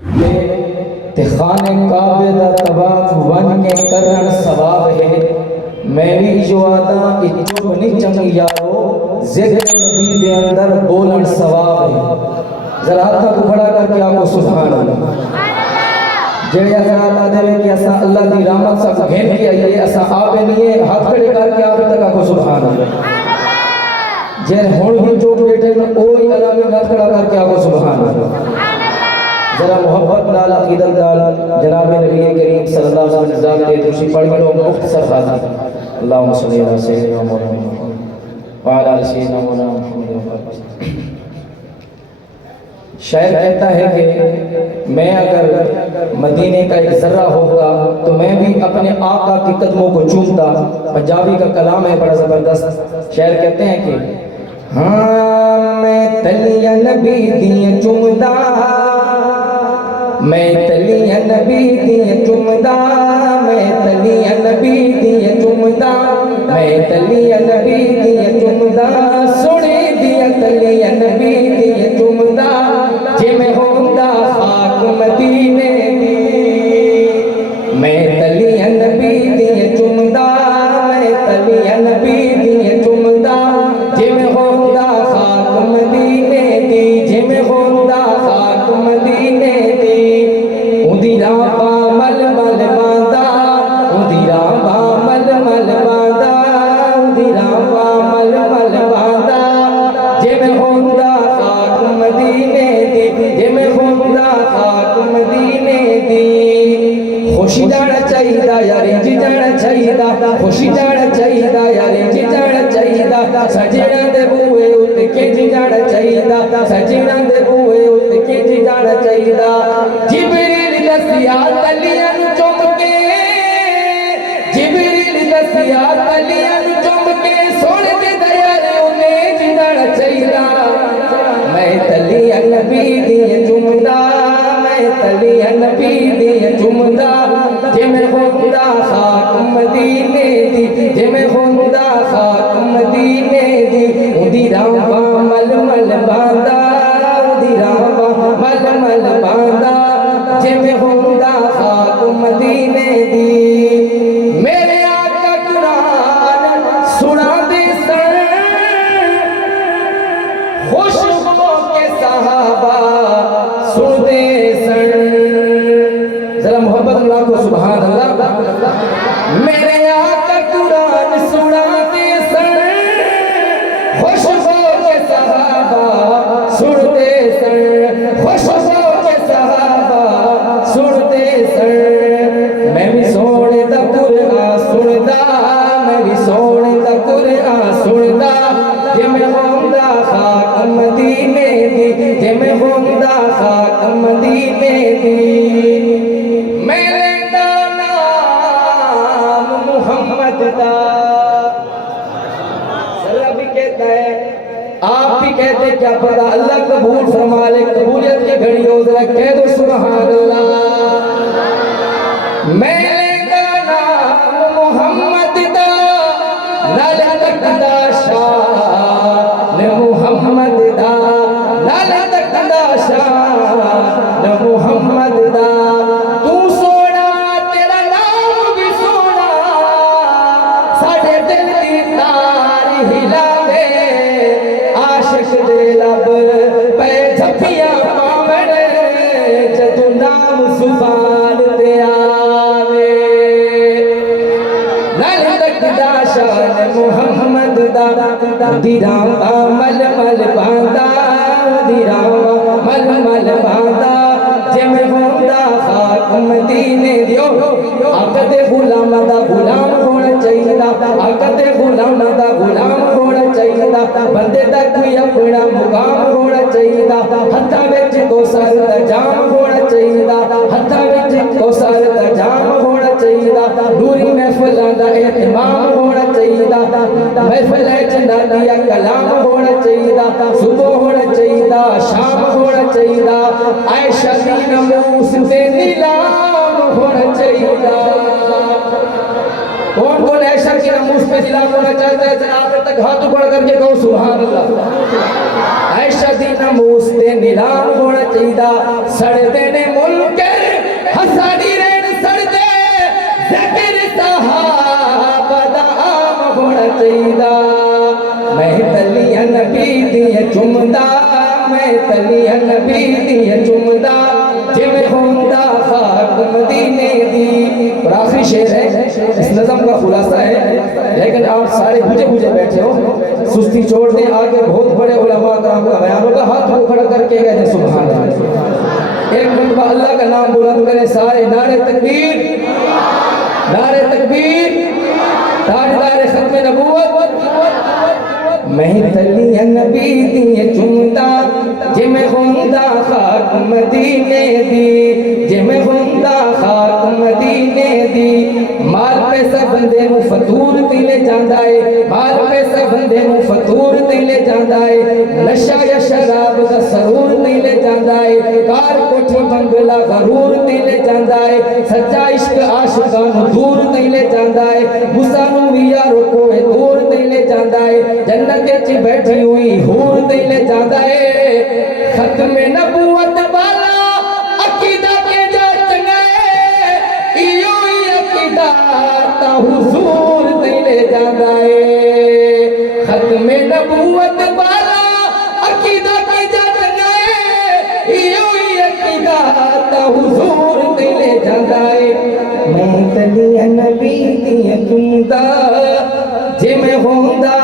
تے خانے کعبے دا طواف ون کے کرن ثواب ہے میری جو آدھا اتو نہیں چنگ یارو ذکر نبی دے اندر بولن ثواب ہے ذرا ہاتھ کو کھڑا کر کے آگو سبحان اللہ جڑے حضرات آدھے میں کہ اسا اللہ دی رحمت سب گھن کے آئیے اسا آبے نہیں ہے ہاتھ کھڑے کر کے آبے تک آگو سبحان اللہ جن ہون بھی چوٹ بیٹھے میں اوہی علامی ہاتھ کھڑا کر کے آگو سبحان اللہ ذرا محبت نال عقیدت نال جناب نبی کریم صلی اللہ علیہ وسلم نظام دے دوسری پڑھ لو مختصر خاطر اللہم صلی اللہ سیدنا محمد وعلا علی سیدنا محمد شاعر کہتا ہے کہ میں اگر مدینے کا ایک ذرہ ہوگا تو میں بھی اپنے آقا کی قدموں کو چومتا پنجابی کا کلام ہے بڑا زبردست شاعر کہتے ہیں کہ ہاں میں تلیہ نبی دیئے چومدا میں تلیہ نبی دیئے چومدا میں تلیہ نبی دیئے چومدا میں تلیہ نبی دیئے چومدا سوڑی دیئے تلیہ نبی دیئے چومدا جے میں ہوندہ خاک مدینے دی میں تلیہ نبی دیئے چومدا میں تلیہ نبی دیئے چومدا جے میں ہوندہ خاک مدینے دی جے میں ہوندہ خاک مدینے دی اندی رابا مل مل باندھا اندی رابا مل مل باندھا اندی رابا مل مل باندھا جے میں ہوندہ خاک مدینے دی جے میں ہوندہ خاک مدینے دی خوشی جانا چاہیدہ یاری جی جانا چاہیدہ خوشی جانا چاہیدہ یاری جی جانا چاہیدہ سجنہ دے بوئے ات کے جی جانا چاہیدہ سجنہ دے بوئے ات کے جی جانا چاہیدہ جبریل دسیا تلیاں چوم کے جبریل دسیا تلیاں چوم کے سوڑ دے دیارے انہیں جی جانا چاہیدہ میں تلیاں نبی دیئے چومدہ میں تلیاں نبی دیئے چومدہ جے میں ہوندہ خاک مدینے دی جے میں ہوندہ خاک مدینے دی اندی رابا مل مل باندھا اندی رابا مل مل باندھا جے میں ہوندہ خاک مدینے دی میرے آقا قرآن سنا دے سن خوشبو کے صحابہ سن دے سن ذرا محبت اللہ کو سبحان اللہ میرے آقا قرآن سنا دے سن خوشبو کے صحابہ سن دے سن خوشبو کے صحابہ سن دے سن میں بھی سونے دا قرآن سندا میں بھی سونے دا قرآن سندا جے میں ہوندہ خاک مدینے دی جے میں ہوندہ خاک مدینے دی میرے دا نام محمد دا اللہ بھی کہتا ہے آپ بھی کہتے ہیں کیا پتا اللہ قبول فرما لے قبولیت کے گھڑی ہو ذرا کہہ دو سبحان اللہ میرے دا نام محمد دا نال تک دا شان محمد دا نال تک دا شان محمد دا تو سونا تیرا نام بھی سونا ساڑھے دل دی تار ہلا دے عاشق دے لب پہ جھپیاں پاوڑ جدو نام زبان تے آوے نال تک دا شان محمد دا دیرابا مل مل باندھا دیرابا مل مل باندھا جے میں ہوندہ خاک مدینے دیو آقا دے غلام دا غلام ہونا چاہیدہ آقا دے غلام دا غلام ہونا چاہیدہ بندے دا کوئی اپنا مقام ہونا چاہیدہ ہتھا وچ کو سر دا جام ہونا چاہیدہ ہتھا وچ کو سر دا جام ہونا چاہیدہ نوری محفلہ دا اہتمام ہونا چاہیدہ محفل چندانیہ کلام ہونا چاہیدہ صبح ہونا چاہیدہ شام ہونا چاہیدہ عائشہ دی نموس سے نیلام ہونا چاہیدہ کون کون عائشہ کی نموس پہ نیلام ہونا چاہتا ہے جناب تک ہاتھ پڑھ کر کے کہو سبحان اللہ عائشہ دی نموس سے نیلام ہونا چاہیدہ سڑ دینے مل صحابہ دا عام ہونا چاہیدا میں تلیاں نبی دی چمدا میں تلیاں نبی دی چمدا جویں ہوندا خاک مدینے دی اور آخری شعر ہے اس نظم کا خلاصہ ہے لیکن آپ سارے بجھے بجھے بیٹھے ہو سستی چھوڑ دیں آگے بہت بڑے علماء کرام کا بیان ہوگا ہاتھ کو کھڑا کر کے کہتے ہیں سبحان اللہ ایک مرتبہ اللہ کا نام بلند کریں سارے نعرہ تکبیر نعرہ تکبیر تاجدار ختم نبوت میں تلیاں نبی دی چمدا جویں ہوندا خاک مدینے دی جویں ہوندا خاک مدینے دی مال پیسہ بندے نوں فطور تے لے جاندا ہے مال پیسہ بندے نوں فطور تے لے جاندا ہے نشہ یا شراب دا سرور تے لے جاندا ہے کار کوٹھی بنگلہ غرور تے لے جاندا ہے سچا عشق عاشقاں نوں دور تے لے جاندا ہے موسیٰ نوں وی یارو کوئے دور تے لے جاندا ہے جنت وچ بیٹھی ہوئی حور تے لے جاندا ہے ختم نبوت والا عقیدہ کے جا چنگے ایو ہی عقیدہ تا حضور تے لے جاندا ہے ختم نبوت والا عقیدہ کے جا چنگے ایو ہی عقیدہ تا حضور تے لے جاندا ہے میں تلیاں نبی دی چمدا جویں ہوندا